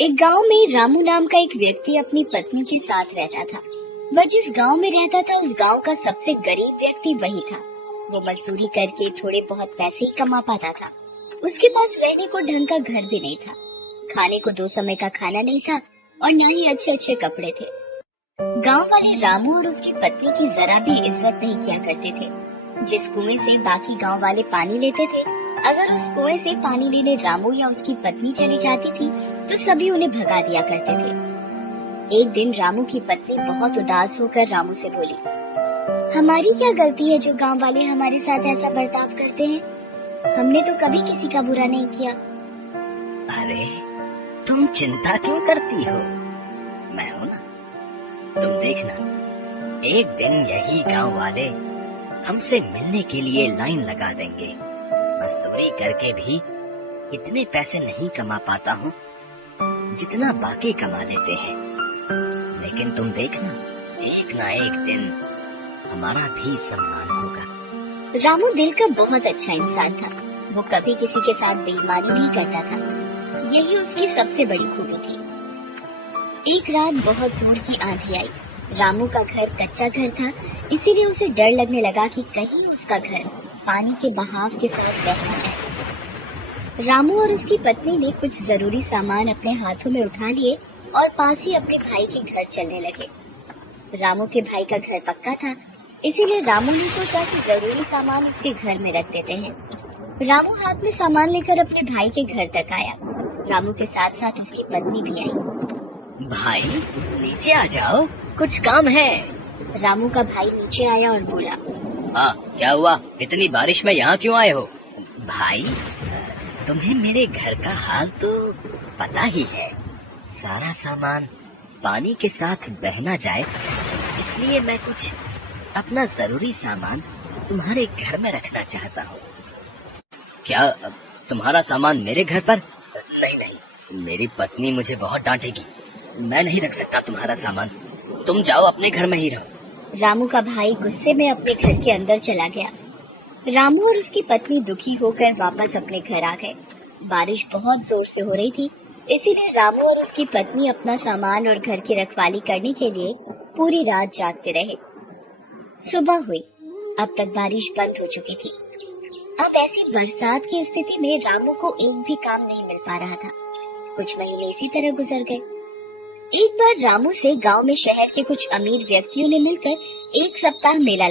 एक गांव में रामू नाम का एक व्यक्ति अपनी पत्नी के साथ रहता था। वह जिस गांव में रहता था उस गांव का सबसे गरीब व्यक्ति वही था। वो मजदूरी करके थोड़े बहुत पैसे ही कमा पाता था। उसके पास रहने को ढंग का घर भी नहीं था। खाने को 2 समय का खाना नहीं था और न ही अच्छे अच्छे कपड़े थे। गांव वाले रामू और उसकी पत्नी की जरा भी इज्जत नहीं किया करते थे। जिस कुएं से बाकी गांव वाले पानी लेते थे, अगर उस कुएं से पानी लेने रामू या उसकी पत्नी चली जाती थी तो सभी उन्हें भगा दिया करते थे। एक दिन रामू की पत्नी बहुत उदास होकर रामू से बोली, हमारी क्या गलती है जो गांव वाले हमारे साथ ऐसा बर्ताव करते हैं? हमने तो कभी किसी का बुरा नहीं किया। अरे तुम चिंता क्यों करती हो? मैं हूं ना। तुम देखना, एक दिन यही गांव वाले हमसे मिलने के लिए लाइन लगा देंगे। मजदूरी करके भी इतने पैसे नहीं कमा पाता हूँ जितना बाकी कमा लेते हैं, लेकिन तुम देखना, एक ना एक दिन हमारा भी सम्मान होगा। रामू दिल का बहुत अच्छा इंसान था। वो कभी किसी के साथ बेईमानी नहीं करता था। यही उसकी सबसे बड़ी खूबी थी। एक रात बहुत जोर की आंधी आई। रामू का घर कच्चा घर था, इसीलिए उसे डर लगने लगा कि कहीं उसका घर पानी के बहाव के साथ बह न जाए। रामू और उसकी पत्नी ने कुछ जरूरी सामान अपने हाथों में उठा लिए और पास ही अपने भाई के घर चलने लगे। रामू के भाई का घर पक्का था, इसीलिए रामू ने सोचा कि जरूरी सामान उसके घर में रख देते हैं। रामू हाथ में सामान लेकर अपने भाई के घर तक आया। रामू के साथ साथ उसकी पत्नी भी आई। भाई नीचे आ जाओ, कुछ काम है। रामू का भाई नीचे आया और बोला, हाँ क्या हुआ? इतनी बारिश में यहाँ क्यों आए हो? भाई तुम्हें मेरे घर का हाल तो पता ही है। सारा सामान पानी के साथ बह ना जाए, इसलिए मैं कुछ अपना जरूरी सामान तुम्हारे घर में रखना चाहता हूँ। क्या तुम्हारा सामान मेरे घर पर? नहीं नहीं, मेरी पत्नी मुझे बहुत डांटेगी। मैं नहीं रख सकता तुम्हारा सामान। तुम जाओ, अपने घर में ही रहो। रामू का भाई गुस्से में अपने घर के अंदर चला गया। रामू और उसकी पत्नी दुखी होकर वापस अपने घर आ गए। बारिश बहुत जोर से हो रही थी, इसीलिए रामू और उसकी पत्नी अपना सामान और घर की रखवाली करने के लिए पूरी रात जागते रहे। सुबह हुई। अब तक बारिश बंद हो चुकी थी। अब ऐसी बरसात की स्थिति में रामू को एक भी काम नहीं मिल पा रहा था। कुछ महीने इसी तरह गुजर गए। एक बार रामू से गांव में शहर के कुछ अमीर व्यक्तियों ने मिलकर एक सप्ताह मेला